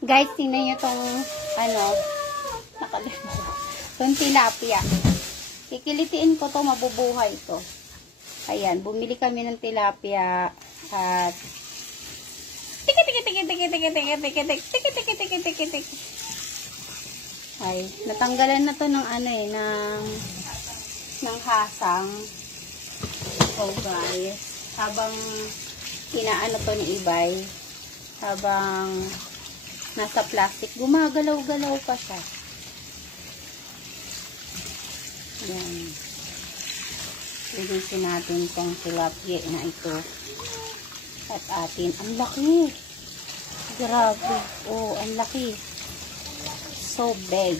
Guys, tingnan nyo tong, ano, nakalimutan. Itong tilapia. Kikilitiin ko to, mabubuhay to. Ayan, bumili kami ng tilapia at tik. Ay, natanggalan na to ng ano eh, ng hasang. Oh guys, habang inaano to ni Ibay, habang nasa plastic, gumagalaw-galaw pa siya. Yan. Linisin natin tong tilapia na ito. At atin, ang laki. Grabe. Oh, ang laki. So big.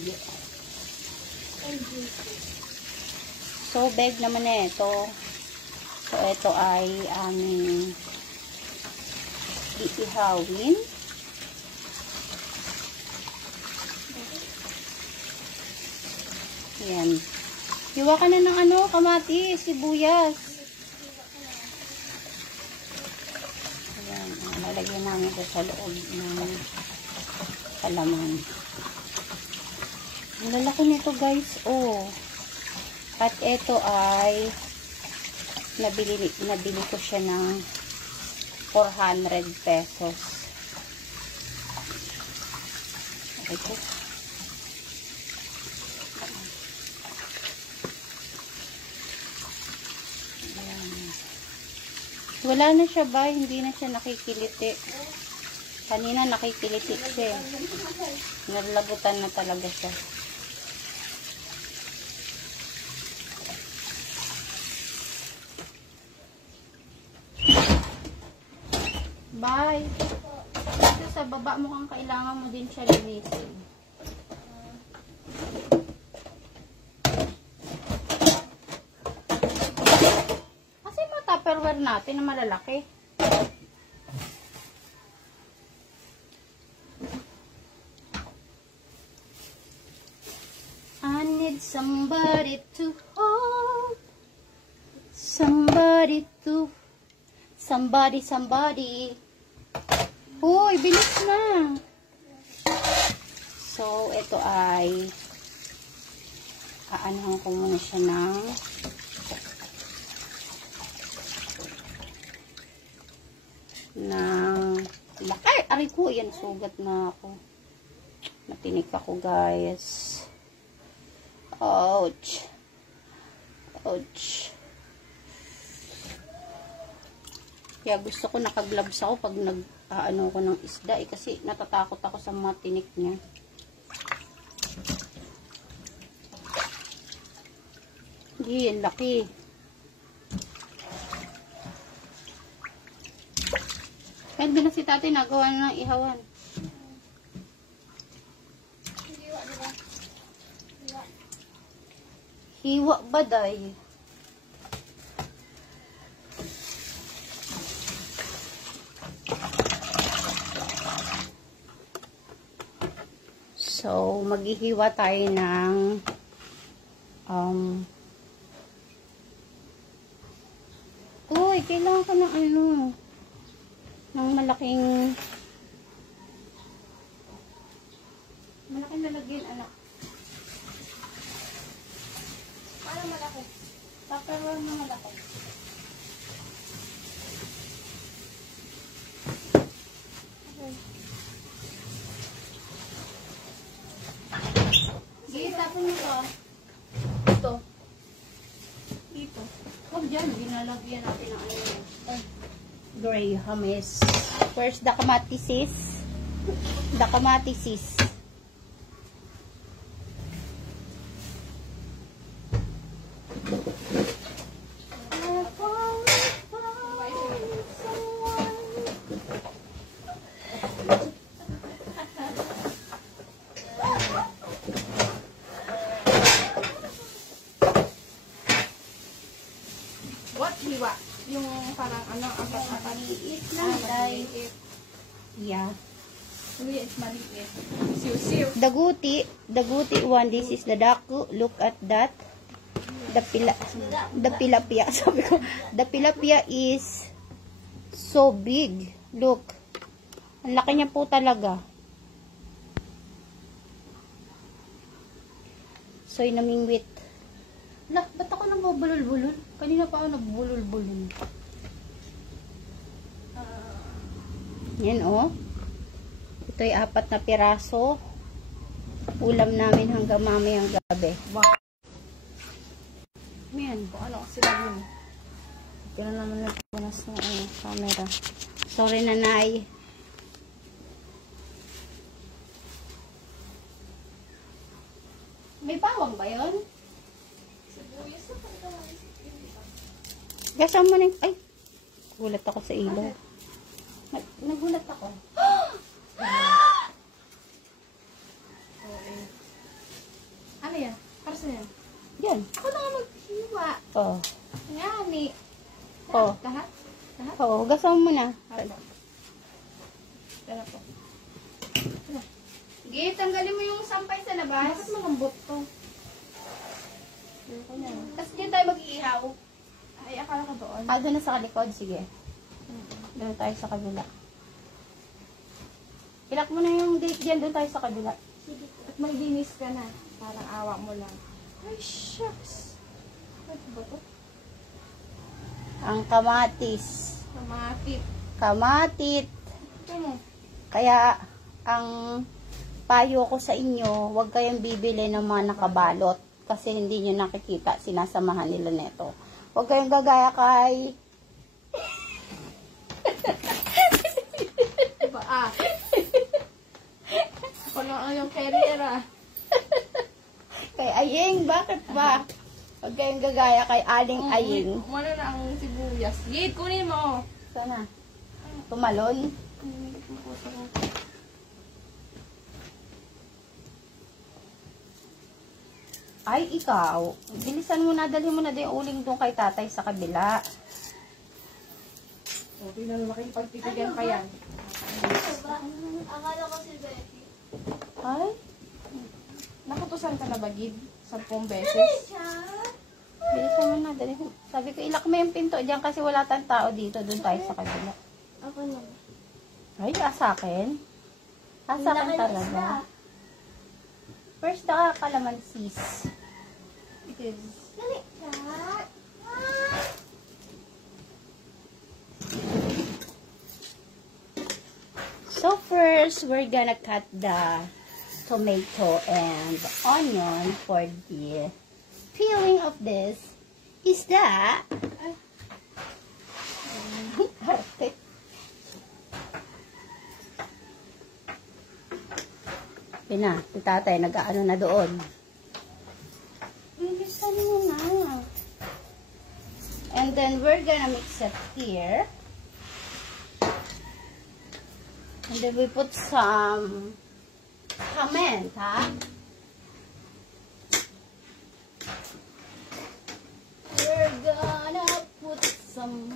So big naman eh ito. So ito ay aming iihawin. Yan. Hiwa ka na ng ano, kamatis, sibuyas. Ayan, lalagyan namin ito sa loob ng palaman. Ang lalaki nito guys, oh. At ito ay nabili ko siya ng 400 pesos. Ito. Wala na siya ba? Hindi na siya nakikiliti. Kanina nakikiliti siya. Nalagutan na talaga siya. Bye. Dito sa baba mo kang kailangan mo din siya linisin. Kasi yung tupperware natin na malalaki. I need somebody to hold. Somebody. Uy, bilis na. So, ito ay aanahan ko muna siya ng lakay. Aray ko, yan, sugat na ako. Matinik ako, guys. Ouch. Ouch. Kaya gusto ko naka-gloves ako pag nag-aano ko ng isda kasi natatakot ako sa mga tinik niya. Hindi, yan laki. Kaya din na si tatay nagawa na ng ihawan. Hiwa ba day? So, maghihiwa tayo ng uy, kailangan ka ng ano ng malaking lalagyan, anak. Para malaki. Tupperware na malaki. Okay. Tapon mo ito. Ito. Dito. Huwag dyan. Ginalagyan natin ang ano. Gray hummus. First, the kamatisis. The kamatisis. What? Hiwa? Yung parang ano, apat-apat. Maliit lang, guys. Yeah. Uy, it's maliit. Siw-siw. The guti one. This is the daku. Look at that. The tilapia. Sabi ko, the tilapia is so big. Look. Ang laki niya po talaga. soy na mingwit. Lah, ba't ako nagbubulol-bulol? Kanina pa ako nagbulol-bulol. Yan oh. Ito'y 4 na piraso. Ulam namin hanggang mamayang gabi. Yan. Kung ano kasi lang yun. Tira naman na punas ng camera. Sorry, nanay. May bawang ba yun? Sibuyas na pala. Gasam mo na yung... Ay! Gulat ako sa ilaw. Nagulat ako. Ano yan? Para saan yan? Yan. Ako na nga maghiwa. Oh. Nga, ni. Oh. Lahat? Lahat? Oo, gasam mo na. Ano? Tara po. Sige, tanggalin mo yung sampay sa labas. Bakit malambot to? Tapos dyan tayo mag-iihaw. Ay, akala ko doon. Doon na sa kalikod. Sige. Doon tayo sa kabila. Ilak mo na yung date dyan. Doon tayo sa kabila. Sige. At may dinis ka na. Parang awa mo lang. Ay, shucks. Ano ba to? Ang kamatis. Kamatit. Kamatit. Ito mo. Kaya, ang payo ko sa inyo, huwag kayong bibili ng mga nakabalot. Kasi hindi nyo nakikita, sinasamahan nila neto. Huwag kayong gagaya kay... Diba Ako lang yung carrier Kay Aying, bakit ba? Huwag kayong gagaya kay Aling Aying. Umano na ang sibuyas. Gid, kunin mo. Sana. Tumalon. Ay, ikaw. Bilisan mo na, dalhin mo na din yung uling doon kay tatay sa kabila. Okay na malaking pagtitigan pa yan. Akala ko si Becky. Ay? Nakutusan ka na ba, Gid? 10 beses? Bilisan mo na, dalhin mo. Sabi ko, ilak mo yung pinto dyan kasi wala tayong tao dito. Doon tayo sa kabila. Ako na. Ay, asakin? Asakin talaga. First, kalamansis. Because Dali, chat. So first, we're gonna cut the tomato and onion for the peeling of this. Is that? Pina, si tatay nag-aano na doon. Bilisan mo na. And then we're gonna mix it here. And then we put some comment, ha? We're gonna put some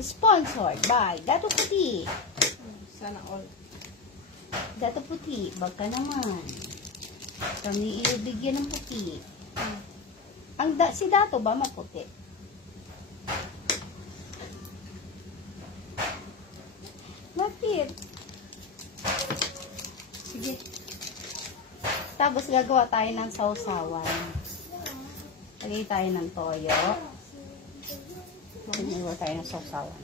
sponsored by Dato Puti. sana all. Dato Puti, baka naman. Kami ibigyan ng puti. Si Dato ba maputi? Bakit? Sige. Tapos gagawa tayo ng sausawan. Lagay tayo ng toyo. Gagawa tayo ng sausawan.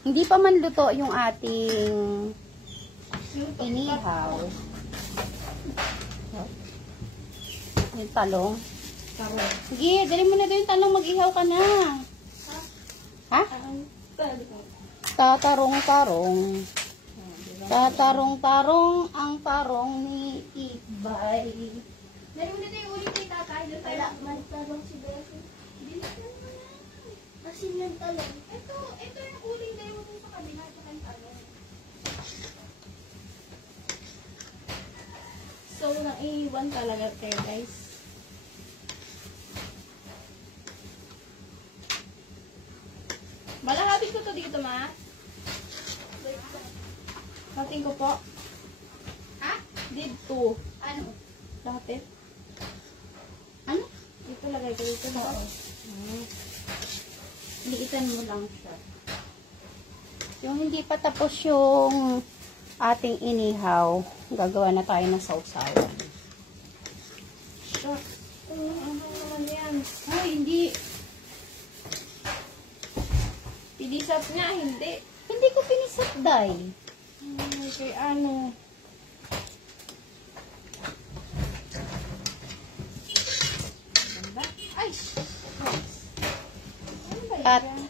Hindi pa man luto yung ating inihaw. Yung talong. Tarong. Sige, dali mo na doon yung talong. Mag-ihaw ka na. Ha? Tatarong-tarong. Tatarong-tarong ang tarong ni Ibay. Dali mo na doon yung ulit kay tatay. Wala man talong si Becky. Asin yung talong. Ito yung uling. Dali mo doon sa kabila. Ito yung talong. So, naiiwan talaga kayo, guys. Balahapin ko to dito, ma. Hating ko po. Ha? Dito. Ano? Lapit. Ano? Dito lagay ko dito. Oo. Liitan mo lang siya. Yung hindi pa tapos yung ating inihaw, gagawa na tayo ng sausawan. Shucks. Ano naman yan? Ay, hindi. Pinisap niya, hindi. Hindi ko pinisap, day. Kay ano? Ganda. Ay! Shucks. Ano ba At yan?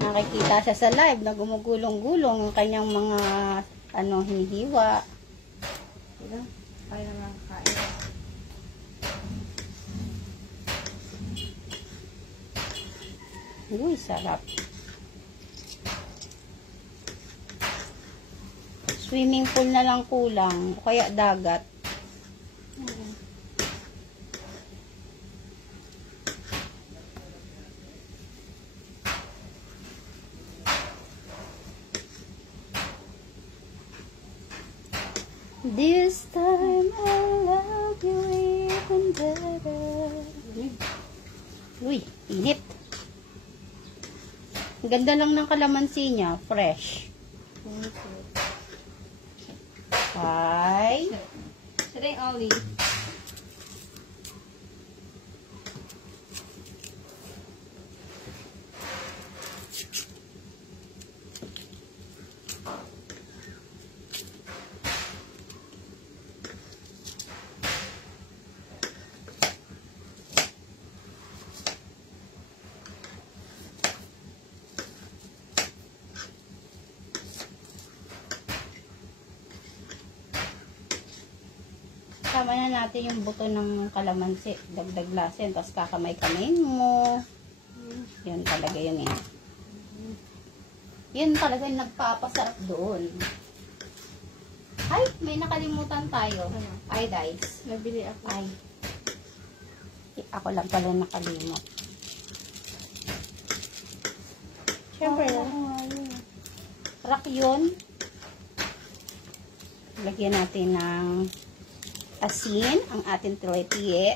nakikita siya sa live na gumugulong-gulong ang kanyang mga hinihiwa. Diba? Kaya naman kain. Uy, sarap. Swimming pool na lang kulang o kaya dagat. This time I'll love you even better. Uy, init. Ang ganda lang ng kalamansi niya, fresh. Bye. Today only. Tama na natin yung buto ng kalamansi. Dagdag lasin, tapos kakamay-kamay mo. Yun talaga yun eh. Yun talaga yung nagpapasarap doon. Ay, may nakalimutan tayo. Ano? Ay, guys. Nabili ako. Ay. Ako lang pala nakalimot. Siyempre, rak yun. Lagyan natin ng asin ang ating tilapia.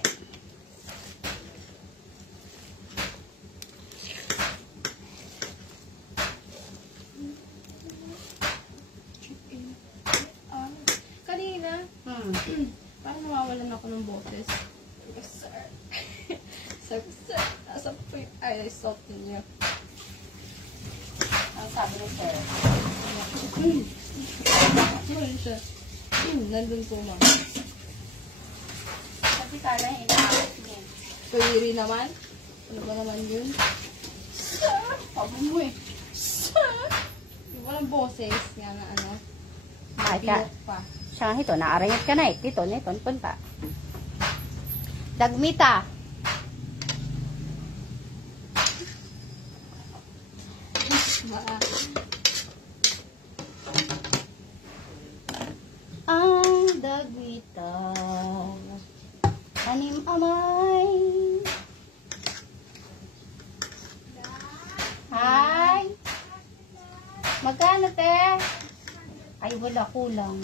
Kanina, parang nawawalan ako ng boses. Sir. Sir. Nasa po yung ay salt niya. Ang sabi ng sir. Yun siya. Nandun po mga. Kasi kala yung inaakot niya. Kayiri naman. Ano ba naman yun? Sabi mo eh. Yung walang boses nga na ano. Ay, ka. Bilok pa. Siya nga ito, naarayat ka na eh. Dito, punta. Dagmita. Ang dagmita. Anim amay. Hi. Magkano, te? Ay, wala, kulang.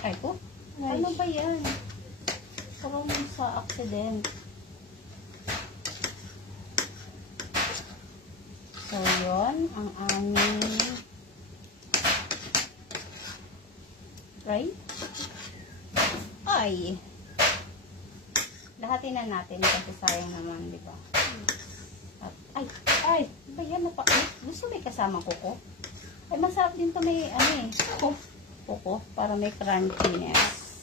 Ay ko? Ano ba yan? Parang sa accident. So, yun ang aming right? Ay! Lahatin na natin kasi sayang naman, di ba? At, ay! Ano ba yan? Gusto may kasamang kuko? Ay, masarap din to may, kuko, para may crunchiness.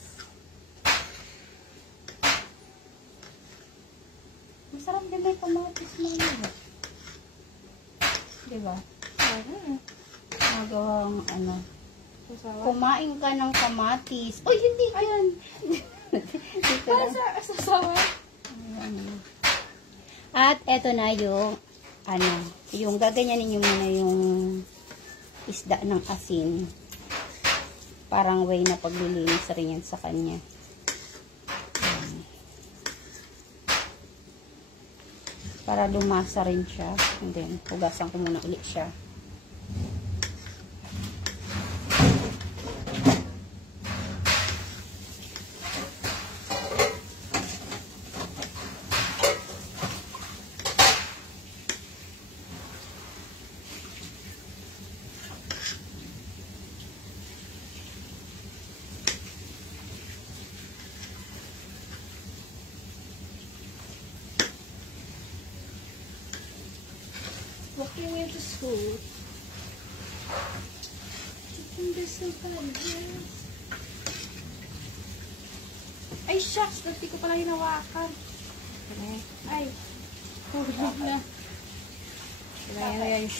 Masarap din may kamatis na yun. Diba? Magawang Sasawa. kumain ka ng kamatis. Uy, hindi yan. Dito lang. Sasawa. Ayan. At eto na yung yung gaganyanin nyo muna yung isda ng asin. Parang way na paglilinis rin yan sa kanya. Ayan. Para lumasa rin siya. And then, hugasan ko muna ulit siya. taking you to school. Hindi so yes. Ay, shucks! Dati ko pala hinawakan. Ay, hulog na. Guys.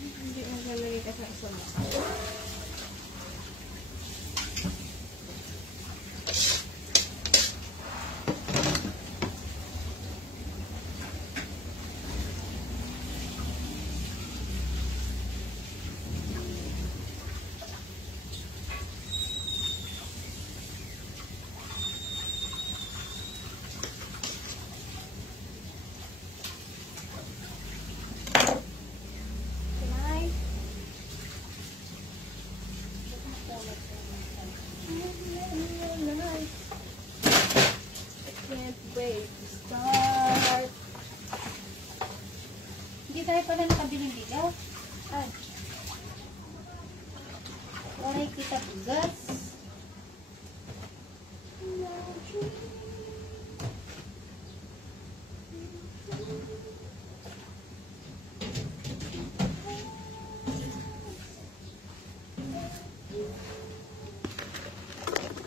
Hindi magalagay ka sa isang maka. Hindi tayo pala nakabiling bigas. Ay. Waray kita bigas.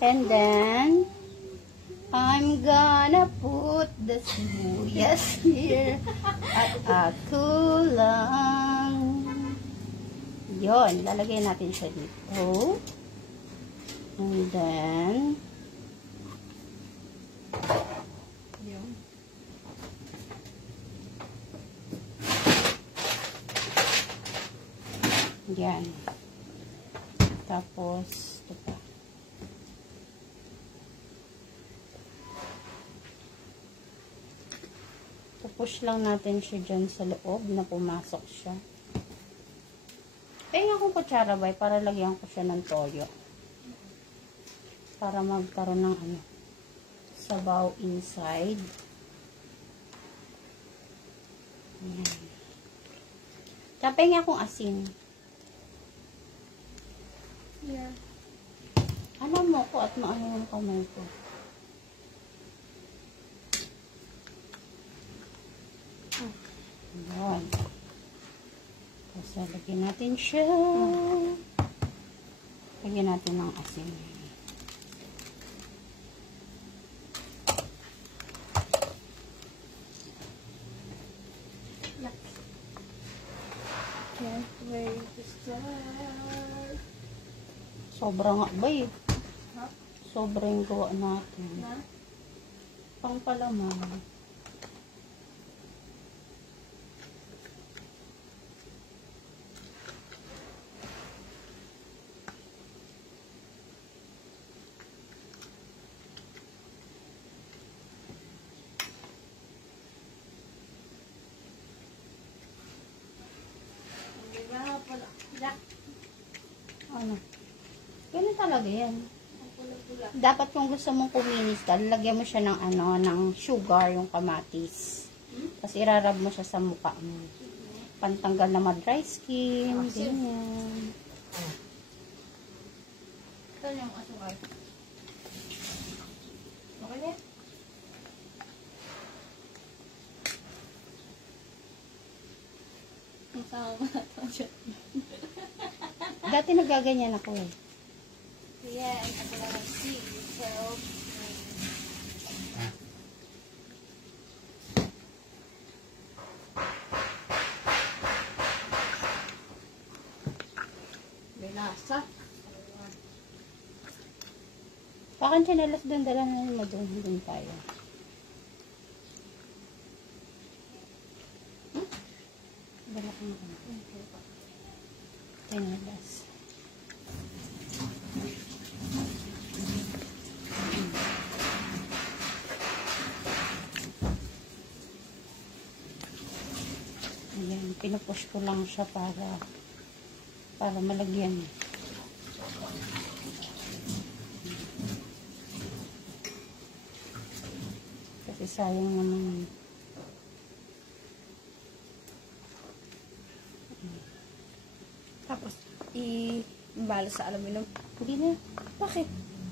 And then, I'm gonna put the sibuyas here at ako lang. Yun, lalagay natin siya dito. And then, Yun. yan. Tapos, ito pa. Push lang natin siya dyan sa loob na pumasok siya. Pahinga akong kutsara ba para lagyan ko siya ng toyo. Para magkaroon ng ano, sabaw inside. Ayan. Pahinga akong asin. Yeah. Alam mo ko at maano yung kamay ko. Ayan. Tapos lagyan natin siya. Lagyan natin ng asin. Can't wait to start. Sobrang nga ba eh. Ha? Sobrang gawa natin. Na? Pang palaman. Ano? Ganun talaga yan. Dapat kung gusto mong kuminis ka, lagyan mo siya ng ano, ng sugar, yung kamatis. Tapos irarab mo siya sa mukha mo. Pantanggal na dry skin, ganyan. Saan yung asukal? Okay na? Ang tawag mo na ito dyan. Dati nagaganyan ako eh. Yan, ako lang nag-see. So, Benasa. Pakan chinelas doon, dala na mo doon, doon tayo. Dala ko na kami. Chinelas. Ayan, pinupush ko lang siya para malagyan. Kasi sayang naman. Tapos, i-balo sa aluminum. Hindi na. Bakit?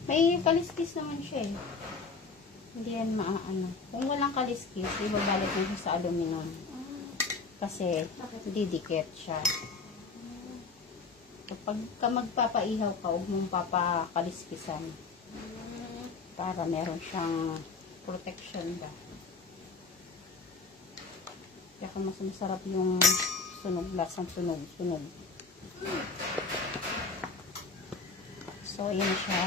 May kaliskis naman siya eh. Hindi yan maaano. Kung walang kaliskis, ibabalik mo siya sa aluminum. Kasi didikit siya. Kapag ka magpapaihaw ka, huwag mong papakaliskisan. Para meron siyang protection ba. Kaya mas masarap yung sunog, lasang sunog. So, ayan siya.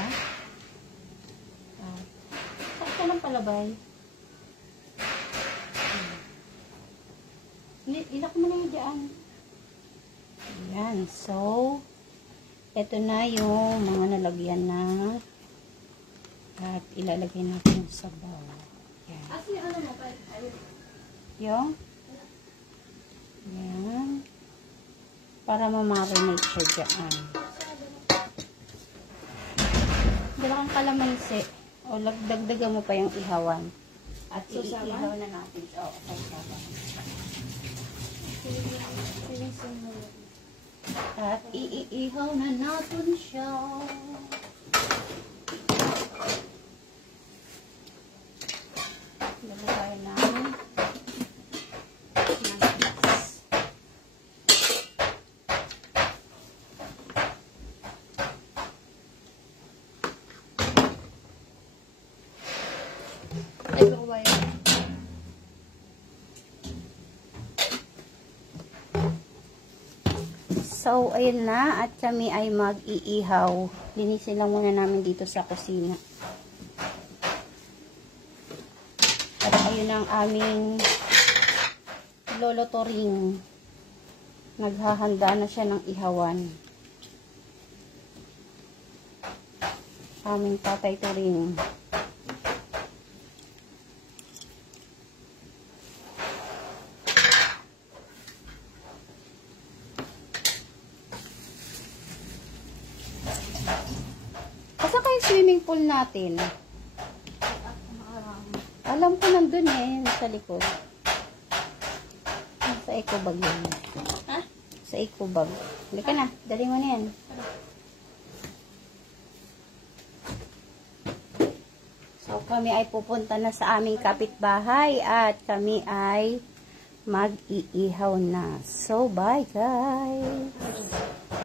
Saan ka ng palabay? Ilak mo na yun dyan. Ayan. So, eto na yung mga nalagyan na at ilalagay natin yung sabaw. Ayan. Kasi ano mo pa? Yung ayan. Para ma-marinate siya dyan. Dala kang kalamansi. O, dagdagan mo pa yung ihawan. At iihaw na natin. Oo, sasawan. At iihaw na natin siya. Dala tayo ng So, ayun na. At kami ay mag-iihaw. Linisin lang muna namin dito sa kusina. At ayun ang aming lolo Toring. Naghahanda na siya ng ihawan. Aming tatay Toring. Asa kayo swimming pool natin? Alam ko nandun eh, sa likod. Sa eco bag yun. Ha? Sa eco bag. Halika na, dali mo na yan. So kami ay pupunta na sa aming kapitbahay at kami ay mag-iihaw na. So bye guys!